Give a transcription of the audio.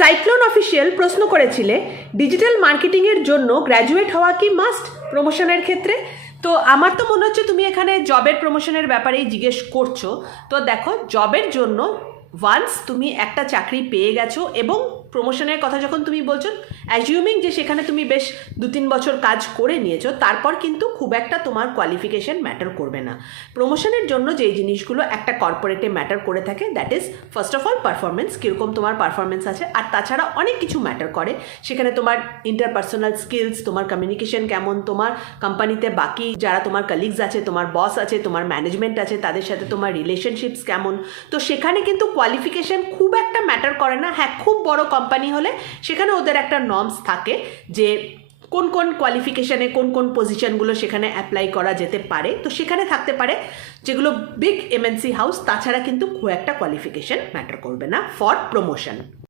Cyclone official প্রশ্ন করেছিলে digital মার্কেটিংয়ের জন্য গ্র্যাজুয়েট হওয়া কি মাস্ট প্রমোশনের ক্ষেত্রে। তো আমার তো মনে হচ্ছে তুমি এখানে জবের প্রমোশনের ব্যাপারেই জিজ্ঞেস করছো। তো দেখো, জবের জন্য ওয়ান্স তুমি একটা চাকরি পেয়ে গেছো এবং প্রমোশনের কথা যখন তুমি বলছো, অ্যাজিউমিং যে সেখানে তুমি বেশ 2-3 বছর কাজ করে নিয়েছো, তারপর কিন্তু খুব একটা তোমার কোয়ালিফিকেশন ম্যাটার করবে না। প্রমোশনের জন্য যেই জিনিসগুলো একটা কর্পোরেটে ম্যাটার করে থাকে, that is first of all performance, কীরকম তোমার পারফরমেন্স আছে। আর তাছাড়া অনেক কিছু ম্যাটার করে সেখানে, তোমার ইন্টারপার্সোনাল স্কিলস, তোমার কমিউনিকেশন কেমন, তোমার কোম্পানিতে বাকি যারা তোমার কলিগস আছে, তোমার বস আছে, তোমার ম্যানেজমেন্ট আছে, তাদের সাথে তোমার রিলেশনশিপস কেমন। তো সেখানে কিন্তু কোয়ালিফিকেশন খুব একটা ম্যাটার করে না। হ্যাঁ, খুব বড় কোম্পানি হলে সেখানে ওদের একটা নর্মস থাকে যে কোন কোন কোয়ালিফিকেশানে কোন কোন পজিশনগুলো সেখানে অ্যাপ্লাই করা যেতে পারে। তো সেখানে থাকতে পারে যেগুলো বিগ এমএনসি হাউস। তাছাড়া কিন্তু খুব একটা কোয়ালিফিকেশান ম্যাটার করবে না ফর প্রমোশন।